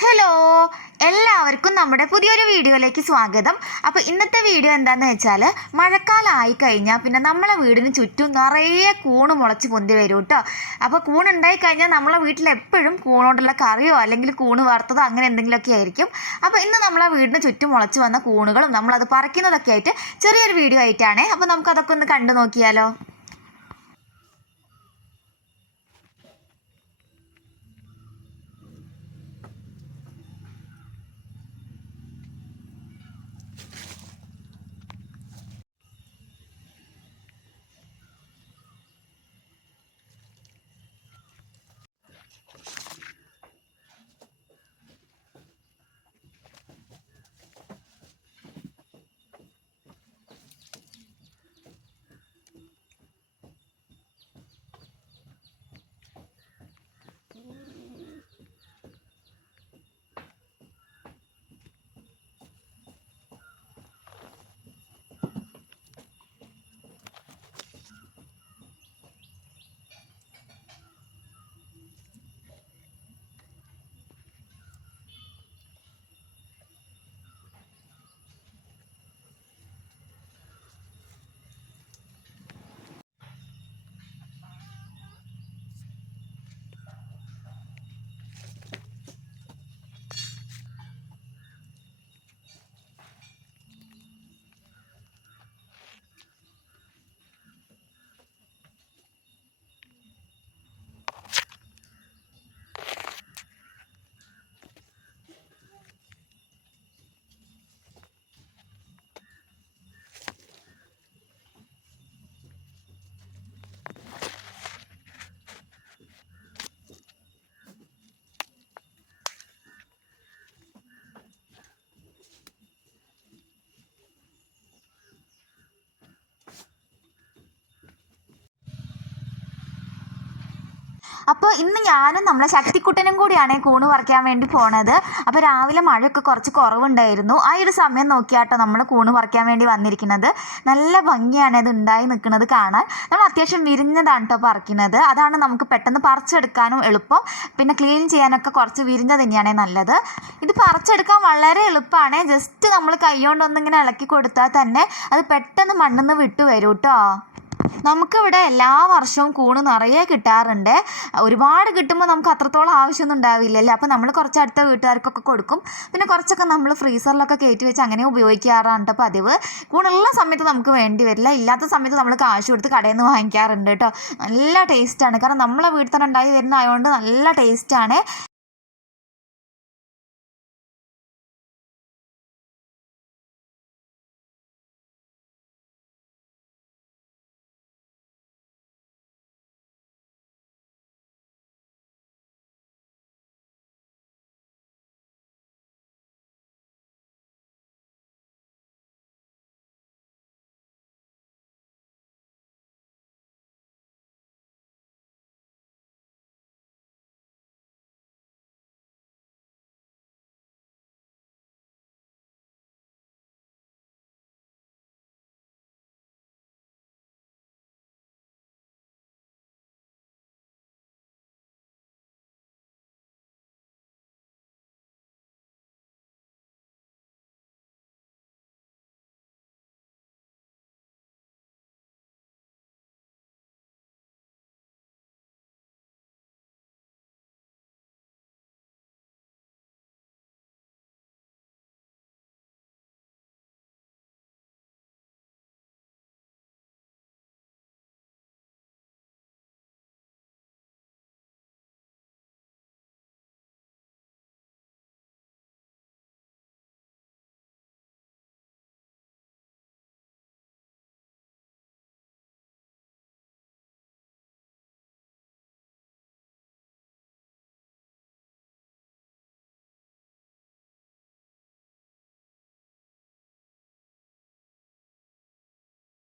Hello എല്ലാവർക്കും നമ്മുടെ പുതിയൊരു വീഡിയോയിലേക്ക് സ്വാഗതം. അപ്പോൾ ഇന്നത്തെ വീഡിയോ എന്താണെന്ന് വെച്ചാൽ മഴക്കാലം കഴിഞ്ഞാൽ പിന്നെ നമ്മളെ വീടിന് ചുറ്റും നിറയെ കൂണ് മുളച്ച് പൊന്തി വരും കേട്ടോ അപ്പോൾ കൂണുണ്ടായി കഴിഞ്ഞാൽ നമ്മളെ വീട്ടിൽ എപ്പോഴും കൂണോണ്ടുള്ള കറിയോ അല്ലെങ്കിൽ കൂണ് വറുത്തതോ അങ്ങനെ എന്തെങ്കിലുമൊക്കെ ആയിരിക്കും. അപ്പോൾ ഇന്ന് നമ്മളെ വീടിന് ചുറ്റും മുളച്ച് വന്ന കൂണുകളും നമ്മളത് പറിക്കുന്നതൊക്കെ ആയിട്ട് ചെറിയൊരു വീഡിയോ ആയിട്ടാണ്. അപ്പോൾ നമുക്കതൊക്കെ ഒന്ന് കണ്ടു നോക്കിയാലോ. അപ്പോൾ ഇന്ന് ഞാനും നമ്മളെ ശക്തിക്കുട്ടനും കൂടിയാണ് കൂണ് പറിക്കാൻ വേണ്ടി പോണത്. അപ്പോൾ രാവിലെ മഴയൊക്കെ കുറച്ച് കുറവുണ്ടായിരുന്നു. ആ ഒരു സമയം നോക്കിയാട്ടോ നമ്മൾ കൂണ് പറിക്കാൻ വേണ്ടി വന്നിരിക്കുന്നത്. നല്ല ഭംഗിയാണ് ഇത് ഉണ്ടായി നിൽക്കുന്നത് കാണാൻ. നമ്മൾ അത്യാവശ്യം വിരിഞ്ഞതാണ് കേട്ടോ പറിക്കുന്നത്. അതാണ് നമുക്ക് പെട്ടെന്ന് പറിച്ചെടുക്കാനും എളുപ്പം. പിന്നെ ക്ലീൻ ചെയ്യാനൊക്കെ കുറച്ച് വിരിഞ്ഞത് തന്നെയാണ് നല്ലത്. ഇത് പറിച്ചെടുക്കാൻ വളരെ എളുപ്പമാണ്. ജസ്റ്റ് നമ്മൾ കൈ കൊണ്ടൊന്നിങ്ങനെ ഇളക്കി കൊടുത്താൽ തന്നെ അത് പെട്ടെന്ന് മണ്ണിൽ നിന്ന് വിട്ടു വരും കേട്ടോ നമുക്കിവിടെ എല്ലാ വർഷവും കൂണ് നിറയെ കിട്ടാറുണ്ട്. ഒരുപാട് കിട്ടുമ്പോൾ നമുക്ക് അത്രത്തോളം ആവശ്യമൊന്നും ഉണ്ടാവില്ലല്ലേ? അപ്പോൾ നമ്മൾ കുറച്ച് അടുത്ത വീട്ടുകാർക്കൊക്കെ കൊടുക്കും. പിന്നെ കുറച്ചൊക്കെ നമ്മൾ ഫ്രീസറിലൊക്കെ കയറ്റി വെച്ച് അങ്ങനെ ഉപയോഗിക്കാറാണ് കേട്ടോ പതിവ്. കൂണുള്ള സമയത്ത് നമുക്ക് വേണ്ടി വരില്ല. ഇല്ലാത്ത സമയത്ത് നമ്മൾ കാശ് കൊടുത്ത് കടയിൽ നിന്ന് വാങ്ങിക്കാറുണ്ട് കേട്ടോ. നല്ല ടേസ്റ്റാണ് കാരണം നമ്മളെ വീട്ടിൽ തന്നെ ഉണ്ടായി വരുന്ന ആയതുകൊണ്ട് നല്ല ടേസ്റ്റാണ്